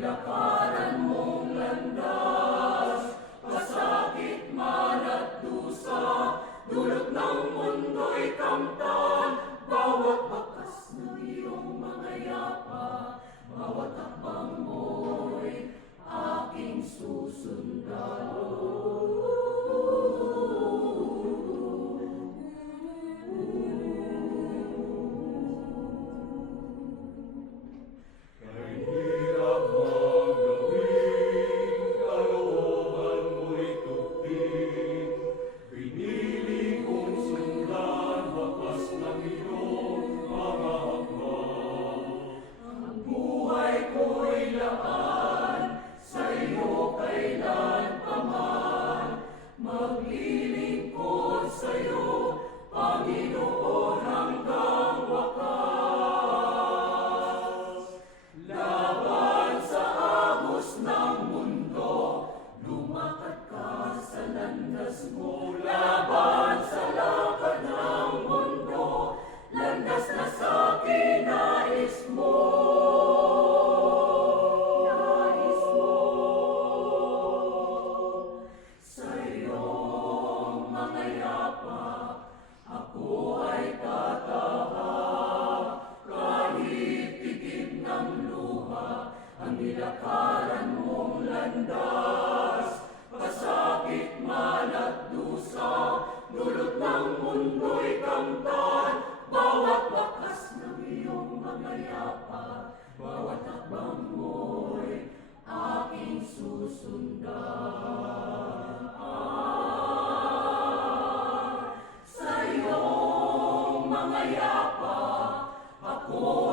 nilakaran mong landas, pasakit man at dusa, dulot ng mundo'y kamtan, bawat bakas ng iyong mga yapa, bawat hakbang mo'y aking susundan. Maglilingkod sa'yo, Panginoon, hanggang wakas. Laban sa agos ng mundo, lumakad ka sa landas mo. Laban sa lakad ng mundo, landas na sa kinais mo. Ako ay tataha, kahit tigib ng luha, ang nilakaran mong landas, pasakit man at dusa, dulot ng mundo'y kamtan, bawat bakas ng iyong mga yapa, bawat hakbang mo'y aking susundan. Ako